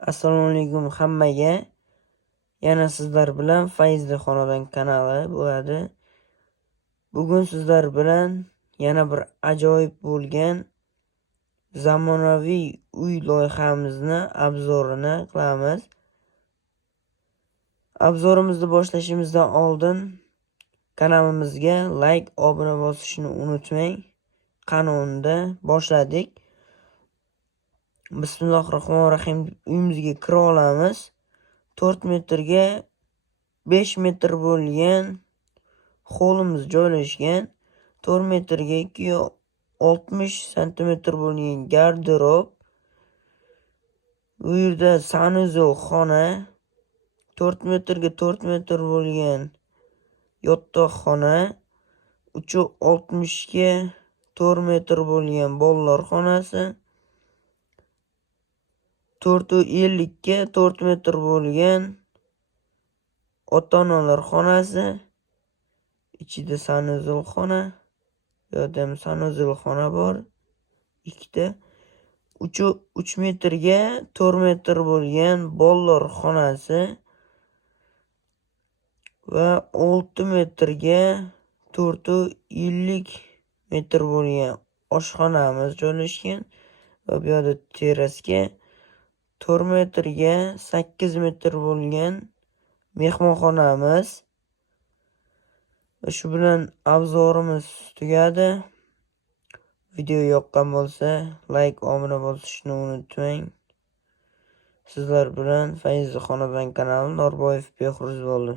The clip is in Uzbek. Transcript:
Assalomu alaykum hammaga. Yana sizlar bilan Fayzli xonadon kanali bo'ladi. Bugun sizlar bilan yana bir ajoyib bo'lgan zamonaviy uy loyihamizni obzorini qilamiz. Obzorimizni boshlashimizdan oldin kanalimizga like, obuna bosishni unutmang. Qani unda boshladik. Bismillahirrohmanirrohim. Uyimizga kira olamiz. 4 metrga 5 metr bo'lgan holimiz joylashgan. 4 metrga 260 santimetr bo'lgan garderob. Bu yerda sanuzel xona, 4 metrga 4 metr bo'lgan yotoqxona, 360 ga 4 metr bo'lgan bolalar xonasi, 450 ga 4 metr bo'lgan ota-onalar xonasi, ichida sanuzel xona, bu yerda ham sanuzel xona bor, ikkita. 3 metrga 4 metr bo'lgan bolalar xonasi va 6 metrga 450 metr bo'lgan oshxonamiz joylashgan va bu yerda terasga 4 metrga 8 metr bo'lgan mehmonxonamiz. Shu bilan obzorimiz tugadi. Video yoqqan bo'lsa, like, obuna bosishni unutmang. Sizlar bilan Fayzli xonadon kanali Norboyev Behruz bo'ldi.